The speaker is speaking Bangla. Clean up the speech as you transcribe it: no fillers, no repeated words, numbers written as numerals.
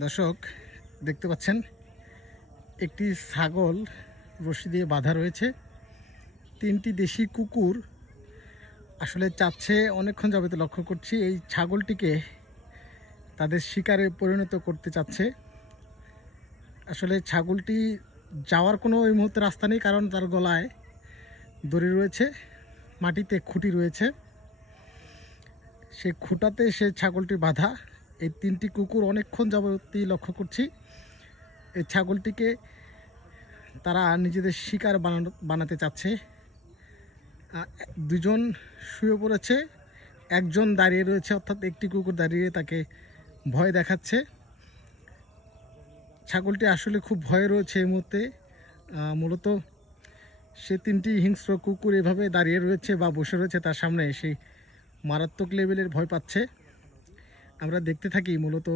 দর্শক দেখতে পাচ্ছেন একটি ছাগল রশি দিয়ে বাঁধা রয়েছে। তিনটি দেশি কুকুর আসলে চাচ্ছে, অনেকক্ষণ যাবত লক্ষ্য করছি, এই ছাগলটিকে তাদের শিকারে পরিণত করতে চাচ্ছে। আসলে ছাগলটি যাওয়ার কোনো এই মুহূর্তে রাস্তা নেই, কারণ তার গলায় দড়ি রয়েছে, মাটিতে খুঁটি রয়েছে, সে খুঁটাতে সে ছাগলটি বাঁধা। এই তিনটি কুকুর অনেকক্ষণ যাবতই লক্ষ্য করছি এই ছাগলটিকে তারা নিজেদের শিকার বানাতে চাচ্ছে। দুজন শুয়ে পড়েছে, একজন দাঁড়িয়ে রয়েছে, অর্থাৎ একটি কুকুর দাঁড়িয়ে তাকে ভয় দেখাচ্ছে। ছাগলটি আসলে খুব ভয়ে রয়েছে এই মুহূর্তে। মূলত সে তিনটি হিংস্র কুকুর এভাবে দাঁড়িয়ে রয়েছে বা বসে রয়েছে তার সামনে, সেই মারাত্মক লেভেলের ভয় পাচ্ছে। আমরা দেখতে থাকি মূলত